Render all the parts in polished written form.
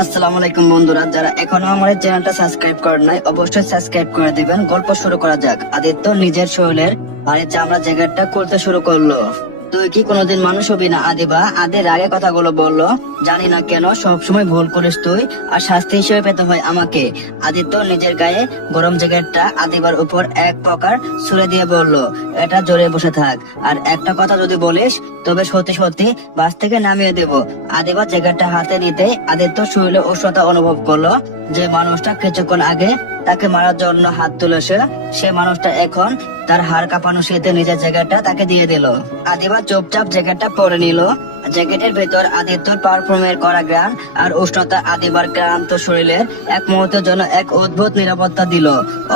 আসসালামু আলাইকুম বন্ধুরা, যারা এখনো আমার চ্যানেলটা সাবস্ক্রাইব করেন নাই অবশ্যই সাবস্ক্রাইব করে দিবেন। গল্প শুরু করা যাক। আদিত্য নিজের শরীরের বাড়ির চামড়া জ্যাকেটটা খুলতে শুরু করলো। তুই কি কোনোদিন মানুষ হবি না আদিবা? আদির রাগে কথাগুলো বললো। জানি না কেন সবসময় ভুল করিস তুই, আর শাস্তি হিসেবে পেতে হয় আমাকে। আদিত্য নিজের গায়ে গরম জ্যাকেটটা আদিবার উপর এক প্রকার ছুড়ে দিয়ে বলল, এটা জোরে বসে থাক, আর একটা কথা যদি বলিস তবে সত্যি সত্যি বাস থেকে নামিয়ে দেব। আদিবা জ্যাকেটটা হাতে নিতে আদিত্য শরীরে উষ্ণতা অনুভব করলো। যে মানুষটা কিছুক্ষণ আগে তাকে মারার জন্য হাত তুলেছে, সে মানুষটা এখন তার হাড় কাঁপানো শীতে নিজের জ্যাকেটটা তাকে দিয়ে দিল। আদিবা চুপচাপ জ্যাকেটটা পরে নিল। জ্যাকেটের ভেতর আদিত্যর পারফিউমের করা গ্রান আর উষ্ণতা আদিবার ক্লান্ত শরীরের এক মুহূর্তের জন্য এক অদ্ভুত নিরাপত্তা দিল।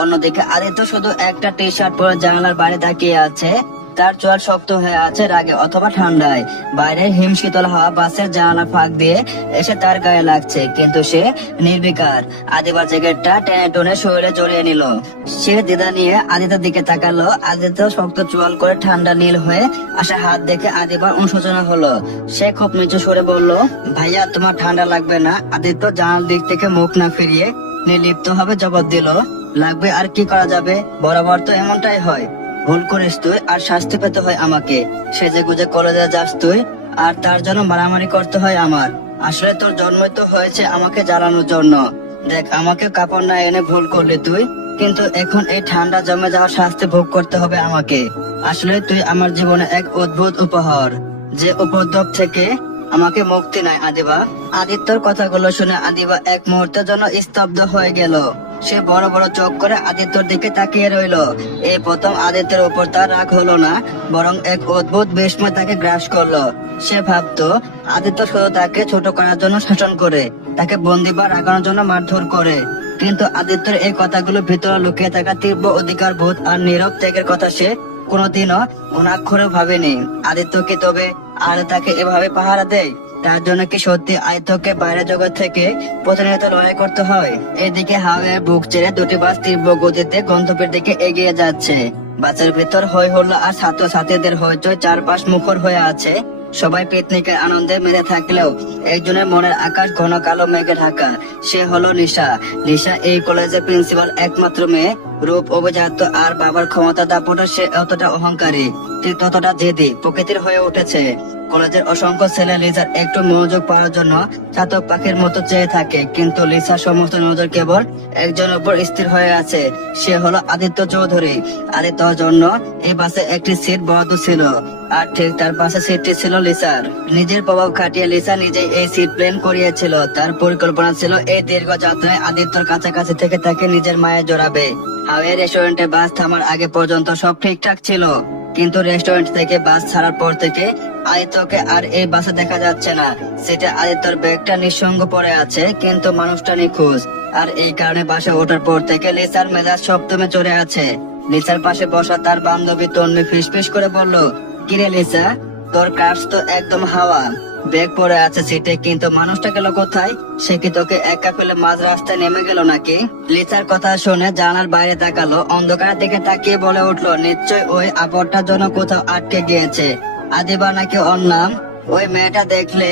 অন্যদিকে আদিত্য শুধু একটা টি শার্ট পরে জানালার বাইরে তাকিয়ে আছে। তার চোয়াল শক্ত হয়ে আছে রাগে অথবা ঠান্ডায়। বাইরের হিম শীতল হাওয়া বাসের জানালা ফাঁক দিয়ে এসে তার গায়ে লাগছে, কিন্তু সে নির্বিকার। আদিবার জ্যাকেটটা টেনে টনে শরীরে জড়িয়ে নিল। সে দ্বিধা নিয়ে আদিত্যের দিকে তাকালো। আদিত্য শক্ত চোয়াল করে ঠান্ডা নীল হয়ে আসা হাত দেখে আদিবার অনুশোচনা হলো। সে খুব নিচু সরে বলল, ভাইয়া তোমার ঠান্ডা লাগবে না? আদিত্য জানালার দিক থেকে মুখ না ফিরিয়ে নির্লিপ্ত ভাবে জবাব দিল, লাগবে আর কি করা যাবে, বরাবর তো এমনটাই হয়। ভুল করিস তুই আর শাস্তি পেতে হয় আমাকে। সেজে গুজে কলেজে যাস তুই আর তার জন্য মারামারি করতে হয় আমার। আসলে তোর জন্মই তো হয়েছে আমাকে জ্বালানোর জন্য। দেখ, আমাকে কাপড় না এনে ভুল করলি তুই, কিন্তু এখন এই ঠান্ডা জমে যাওয়ার শাস্তি ভোগ করতে হবে আমাকে। আসলে তুই আমার জীবনে এক অদ্ভুত উপহার, যে উপদ্রব থেকে আমাকে মুক্তি নাই আদিবা। আদিত্যর কথাগুলো শুনে আদিবা এক মুহূর্তের জন্য স্তব্ধ হয়ে গেল। সে বড় বড় চোখ করে আদিত্যর দিকে তাকিয়ে রইল। এই প্রথম আদিত্যের উপর তার রাগ হলো না, বরং এক অদ্ভুত বিস্ময় তাকে গ্রাস করলো। সে ভাবতো আদিত্য শুধু তাকে ছোট করার জন্য শাসন করে, তাকে বন্দি বা রাগানোর জন্য মারধর করে। কিন্তু আদিত্যের এই কথাগুলো ভিতরে লুকিয়ে থাকা তীব্র অধিকার বোধ আর নীরব ত্যাগের কথা সে কোনোদিনও অনাক্ষরেও ভাবেনি। আদিত্য কি তবে আর তাকে এভাবে পাহারা দেয়? তার জন্য কি সত্যি আদিত্যকে বাইরের জগৎ থেকে প্রতিনিয়ত লড়াই করতে হয়? এদিকে হাওয়ার বুক ছেড়ে দুটি বাস তীব্র গতিতে গন্তব্যের দিকে এগিয়ে যাচ্ছে। বাসের ভিতর হই হল্লা আর ছাত্র ছাত্রীদের হইচই চারপাশ মুখর হয়ে আছে। সবাই পিকনিকের আনন্দে মেতে থাকলেও একজনের মনের আকাশ ঘন কালো মেঘে ঢাকা। সে হলো নিশা। নিশা এই কলেজের প্রিন্সিপাল একমাত্র মেয়ে। রূপ, অভিজাত আর বাবার ক্ষমতা দাপটে সে এতটা অহংকারী, ঠিক ততটা জেদি প্রকৃতির হয়ে উঠেছে। কলেজের অসংখ্য ছেলে লিসার একটু মনোযোগ পাওয়ার জন্য চাতক পাখির মতো চেয়ে থাকে, কিন্তু লিসার সমস্ত নজর কেবল একজনের উপর স্থির হয়ে আছে। সে হলো আদিত্য চৌধুরী। আদিত্যর জন্য এই বাসে একটি সিট বরাদ্দ ছিল, আর ঠিক তার পাশে সিটটি ছিল লিসার। নিজের প্রভাব খাটিয়ে লিসা নিজেই এই সিট প্ল্যান করিয়েছিল। তার পরিকল্পনা ছিল এই দীর্ঘ যাত্রায় আদিত্যর কাছাকাছি থেকে তাকে নিজের মায়ে জড়াবে। হাওয়াই রেস্টুরেন্টে বাস থামার আগে পর্যন্ত সব ঠিকঠাক ছিল, কিন্তু রেস্টুরেন্ট থেকে বাস ছাড়ার পর থেকে আদিত্যকে আর এই বাসে দেখা যাচ্ছে না। সেটা আদিত্যর ব্যাগটা নিঃসঙ্গ পড়ে আছে, কিন্তু মানুষটা নিখোঁজ। আর এই কারণে বাসে ওঠার পর থেকে লিসার মেজাজ সপ্তমে চড়ে আছে। লিসার পাশে বসা তার বান্ধবী তন্মী ফিসফিস করে বলল, কিরে লিসা, তোর ক্রাশ তো একদম হাওয়া। ব্যাগ পড়ে আছে সিটে, কিন্তু মানুষটা গেল কোথায়? সে কি তোকে একা ফেলে মাঝ রাস্তায় নেমে গেল নাকি? লিসার কথা শুনে জানালার বাইরে তাকালো। অন্ধকারের দিকে তাকিয়ে বলে উঠলো, নিশ্চয় ওই আপদটার জন্য কোথাও আটকে গিয়েছে। আদিবা নাকি ওর নাম? ওই মেয়েটা দেখলে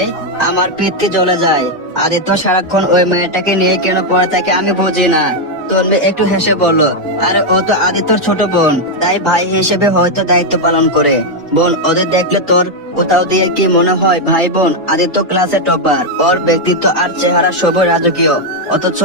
আমার পিত্তি জ্বলে যায়। আদিত্য সারাক্ষণ ওই মেয়েটাকে নিয়ে কেন পড়ে থাকে আমি বুঝি না। তন্মী একটু হেসে বলল, আরে ও তো আদিত্যর ছোট বোন, তাই ভাই হিসেবে হয়তো দায়িত্ব পালন করে। বোন, ওদের দেখলে তোর কোথাও দিয়ে কি মনে হয় ভাই বোন? আদিত্য ক্লাসে টপার, ওর ব্যক্তিত্ব আর চেহারা সবই রাজকীয়, অথচ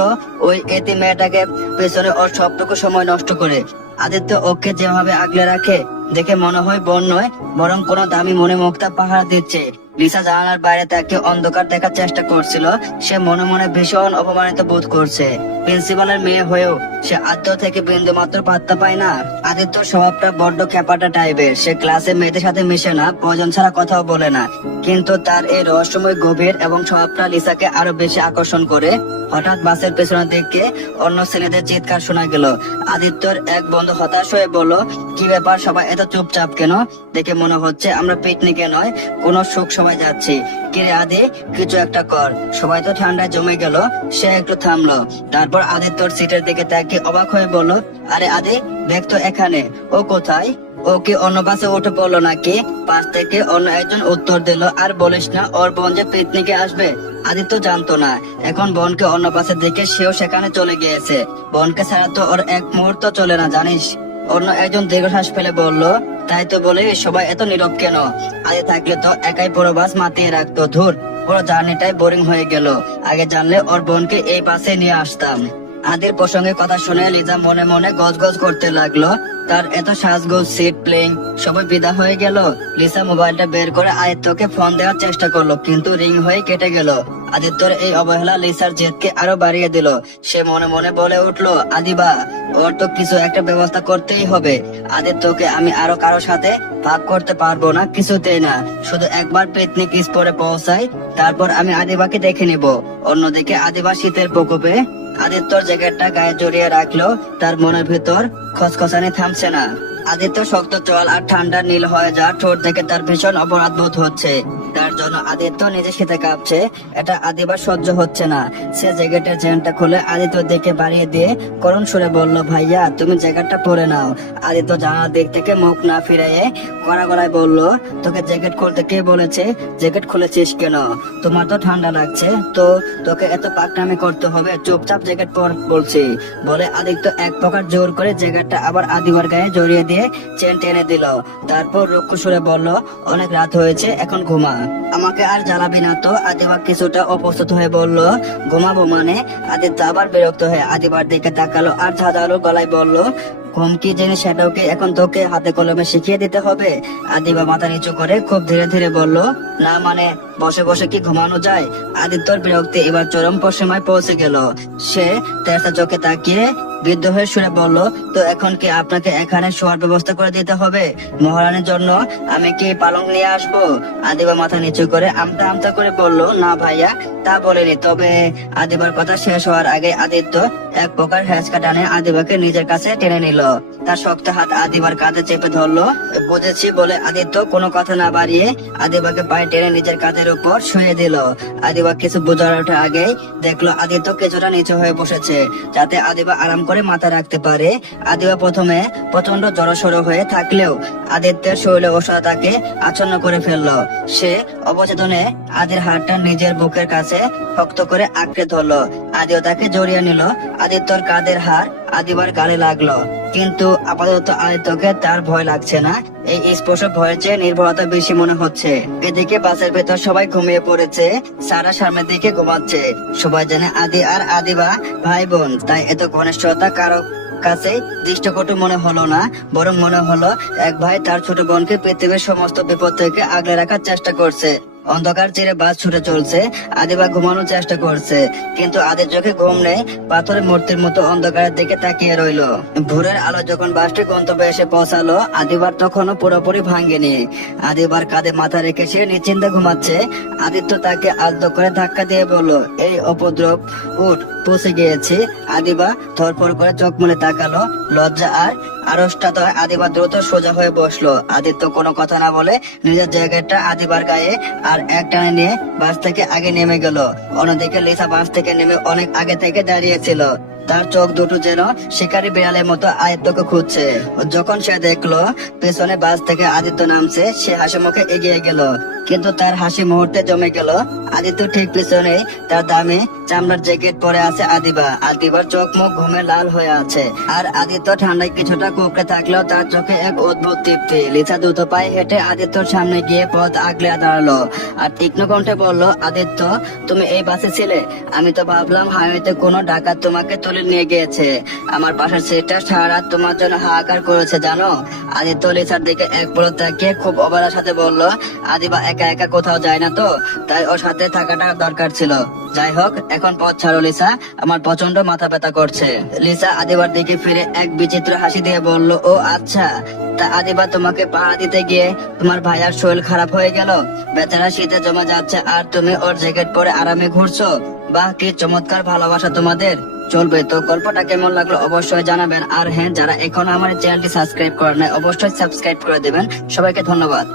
ওই এতি মেয়েটাকে পেছনে ওর সবটুকু সময় নষ্ট করে। আদিত্য ওকে যেভাবে আগলে রাখে দেখে মনে হয় বোন নয়, বরং কোনো দামি মনে মুক্তা পাহারা দিচ্ছে। লিসা জানালার বাইরে তাকে অন্ধকার দেখার চেষ্টা করছিল। সে মনে মনে ভীষণ অপমানিত বোধ করছে। প্রিন্সিপালের মেয়ে হয়েও সে আদ্য থেকে বিন্দু মাত্র পাত্তা পায় না। আদিত্য স্বভাবটা বড্ড খ্যাপাটা টাইপের। সে ক্লাসে মেয়েদের সাথে মিশে না, প্রয়োজন ছাড়া কথাও বলে না, কিন্তু তার এই রহস্যময় গভীর এবং স্বভাবটা লিসাকে আরো বেশি আকর্ষণ করে। হঠাৎ বাসের পেছনের দিকে অন্য ছেলেদের চিৎকার শোনা গেল। আদিত্যর এক বন্ধু হতাশ হয়ে বলল, কি ব্যাপার, সবাই এত চুপচাপ কেন? দেখে মনে হচ্ছে আমরা পিকনিকে নয়, কোনো শোক সবাই যাচ্ছি। কিরে আদি, কিছু একটা কর। সবাই তো ঠান্ডায় জমে গেল। সে একটু থামলো, তারপর আদিত্যর সিটের দিকে তাকিয়ে অবাক হয়ে বলল, আরে আদি, দেখ তো এখানে। ও কোথায়? ও কি অন্য বাসে উঠে পড়লো নাকি? পাশ থেকে অন্য একজন উত্তর দিল, আর বলিস না, ওর বোন যে পিকনিকে আসবে। আদিত্য জানতো না এখন বোনকে অন্য পাশে দেখে সেও সেখানে চলে গিয়েছে। বোনকে ছাড়া তো ওর এক মুহূর্ত চলে না, জানিস। অন্য একজন দীর্ঘশ্বাস ফেলে বলল, তাই তো বলে সবাই এত নীরব কেন? আগে থাকলে তো একাই পুরো বাস মাতিয়ে রাখতো। ধুর, পুরো জার্নিটাই বোরিং হয়ে গেল। আগে জানলে ওর বোনকে এই বাসে নিয়ে আসতাম। আদির প্রসঙ্গে কথা শুনে লিজা মনে মনে গজগজ করতে লাগলো। তার এত সাজগোজ, সিট প্লেইং সবাই বিদা হয়ে গেল। লিসা মোবাইলটা বের করে আদিত্যকে ফোন দেওয়ার চেষ্টা করলো, কিন্তু রিং হয়ে কেটে গেল। আদিত্যর এই অবহেলা লিসার জেদকে আরো বাড়িয়ে দিল। সে মনে মনে বলে উঠলো, আদিবা, ওর তো কিছু একটা ব্যবস্থা করতেই হবে। আদিত্যকে আমি আরো কারো সাথে ভাগ করতে পারবো না, কিছুতেই না। শুধু একবার পিকনিক স্পটে পৌঁছাই, তারপর আমি আদিবাকে দেখে নিব। অন্যদিকে আদিবা শীতের প্রকোপে আদিত্যর জ্যাকেটটা গায়ে জড়িয়ে রাখলো। তার মনের ভিতর খসখসানি থামছে না। আদিত্য শক্ত চল আর ঠান্ডা নীল হয়ে যা ঠোঁট থেকে তার ভীষণ অপরাধ বোধ হচ্ছে। তার জন্য আদিত্য নিজে শীতে কাঁপছে। এটা আদিবার সহ্য হচ্ছে না। সে জ্যাকেটের চেনটা খুলে আদিত্য দিকে বাড়িয়ে দিয়ে করুণ সুরে বলল, ভাইয়া, তুমি জ্যাকেটটা পরে নাও। আদিত্য জানালার দিক থেকে মুখ না ফিরিয়ে কড়া গলায় বলল, তোকে জ্যাকেট খুলতে কে বলেছে? জ্যাকেট খুলেছিস কেন? তোমার তো ঠান্ডা লাগছে, তো তোকে এত পাকনামি করতে হবে? চুপচাপ জ্যাকেট পর বলছি। বলে আদিত্য এক প্রকার জোর করে জ্যাকেটটা আবার আদিবার গায়ে জড়িয়ে দিয়ে চেন টেনে দিল। তারপর রুক্ষ সুরে বলল, অনেক রাত হয়েছে, এখন ঘুমা। আমাকে আর জ্বালাবি না তো? আদিবা কিছুটা অপ্রস্তুত হয়ে বলল। ঘুমাবো মানে? আদিত্য আবার বিরক্ত হয়ে আদিবার দিকে তাকালো আর ঝাঁঝালো গলায় বলল, ঘুম কি জিনিস সেটাও কি এখন তোকে হাতে কলমে শিখিয়ে দিতে হবে? আদিবা মাথা নিচু করে খুব ধীরে ধীরে বলল, না মানে বসে বসে কি ঘুমানো যায়? আদিত্যর বিরক্তি এবার চরম সীমায় পৌঁছে গেল। সে তেরসা চোখে তাকিয়ে বৃদ্ধ হয়ে সুরে বলল, তো এখন কি আপনাকে এখানে শোয়ার ব্যবস্থা করে দিতে হবে? মহারানীর জন্য আমি কি পালঙ্ক নিয়ে আসবো? আদিবা মাথা নিচু করে আমতা আমতা করে বলল, না ভাইয়া, তা বলেনি। তবে আদিবার কথা শেষ হওয়ার আগে আদিত্য এক প্রকার হ্যাঁচকা টানে আদিবাকে নিজের কাছে টেনে নিল। তার শক্ত হাত আদিবার কাঁধে চেপে ধরলো। বুঝেছি বলে আদিত্য কোনো কথা না বাড়িয়ে আদিবাকে পায়ে টেনে নিজের কাঁধের উপর শুয়ে দিল। আদিবা কিছু বোঝার ওঠে আগেই দেখলো আদিত্য কিছুটা নিচু হয়ে বসেছে, যাতে আদিবা আরাম করে মাথা রাখতে পারে। আদিবা প্রথমে প্রচন্ড জড়সড় হয়ে থাকলেও আদিত্যের শরীরে ওষা তাকে আচ্ছন্ন করে ফেললো। সে অবচেতনে আদির হাতটা নিজের বুকের কাছে শক্ত করে আঁকড়ে ধরলো। আদিও তাকে জড়িয়ে নিল। আদিত্যর কাঁধের হাড় আদিবার গালে লাগলো, কিন্তু আপাতত আদিত্যকে তার ভয় লাগছে না। এই স্পর্শ ভয়ের চেয়ে নির্ভরতা বেশি মনে হচ্ছে। এদিকে বাসের ভেতর সবাই ঘুমিয়ে পড়েছে। সারা সামনের দিকে ঘুমাচ্ছে। সবাই জানে আদি আর আদিবা ভাই বোন, তাই এত ঘনিষ্ঠতা কারো কাছে দৃষ্টকটু মনে হলো না, বরং মনে হলো এক ভাই তার ছোট বোনকে পৃথিবীর সমস্ত বিপদ থেকে আগলে রাখার চেষ্টা করছে। অন্ধকার ছেড়ে বাস ছুটে চলছে। আদিবা ঘুমানোর চেষ্টা করছে, কিন্তু আদির চোখে ঘুম নেই। পাথরের মূর্তির মতো অন্ধকারের দিকে তাকিয়ে রইল। ভোরের আলো যখন বাসটি গন্তব্যে এসে পৌঁছালো, আদিবার তখনও পুরোপুরি ভাঙেনি। আদিবার কাঁধে মাথা রেখে সে নিশ্চিন্তে ঘুমাচ্ছে। আদিত্য তাকে আলতো করে ধাক্কা দিয়ে বলল, এই উপদ্রব, উঠ, পৌঁছে গিয়েছি। আদিবা ধরপড় করে চোখ মুলে তাকালো। লজ্জা আর আড়ষ্টাতে আদিবা দ্রুত সোজা হয়ে বসলো। আদিত্য কোনো কথা না বলে নিজের জায়গাটা আদিবার গায়ে আর এক টানে নিয়ে বাস থেকে আগে নেমে গেল। অন্যদিকে লিসা বাস থেকে নেমে অনেক আগে থেকে দাঁড়িয়েছিল। তার চোখ দুটো যেন শিকারী বিড়ালের মতো আদিত্যকে খুঁজছে। যখন সে দেখলো পেছনে বাস থেকে আদিত্য নামছে, সে হাসি মুখে এগিয়ে গেল, কিন্তু তার হাসি মুহূর্তে জমে গেল। আদিত্য ঠিক পিছনে তার দামি চামড়ার জ্যাকেট পরে আছে আদিবা। আদিবার চোখ মুখ ঘুমে লাল হয়ে আছে, আর আদিত্য ঠান্ডায় কিছুটা কুঁকড়ে থাকলেও তার চোখে এক অদ্ভুত তৃপ্তি। লিসা দ্রুত পায়ে হেঁটে আদিত্যর সামনে গিয়ে পথ আগলে দাঁড়ালো আর তীক্ষ্ণ কণ্ঠে বলল, আদিত্য, তুমি এই বাসে ছিলে? আমি তো ভাবলাম হাইওয়েতে কোনো ডাকাত তোমাকে তুলে নিয়ে গিয়েছে। আমার পাশের সিটটা সারা রাত তোমার জন্য হাহাকার করেছে, জানো? আদিত্য লিসার দিকে এক পলক তাকিয়ে খুব অবহেলার সাথে বলল, আদিবা একা একা কোথাও যায় না তো, তাই ওর সাথে থাকাটা দরকার ছিল। যাই হোক, এখন পথ ছাড়ো লিসা, আমার প্রচন্ড মাথা ব্যথা করছে। লিসা আদিবার দিকে ফিরে এক বিচিত্র হাসি দিয়ে বলল, ও আচ্ছা, তা আদিবা তোমাকে পাহারা দিতে গিয়ে তোমার ভাইয়ার শরীর খারাপ হয়ে গেল? বেচারা শীতে জমা যাচ্ছে আর তুমি ওর জ্যাকেট পরে আরামে ঘুরছো। বাহ, কি চমৎকার ভালোবাসা তোমাদের। চলবে তো। গল্পটা কেমন লাগলো অবশ্যই জানাবেন। আর হ্যাঁ, যারা এখনো আমার চ্যানেলটি সাবস্ক্রাইব করে নাই অবশ্যই সাবস্ক্রাইব করে দেবেন। সবাইকে ধন্যবাদ।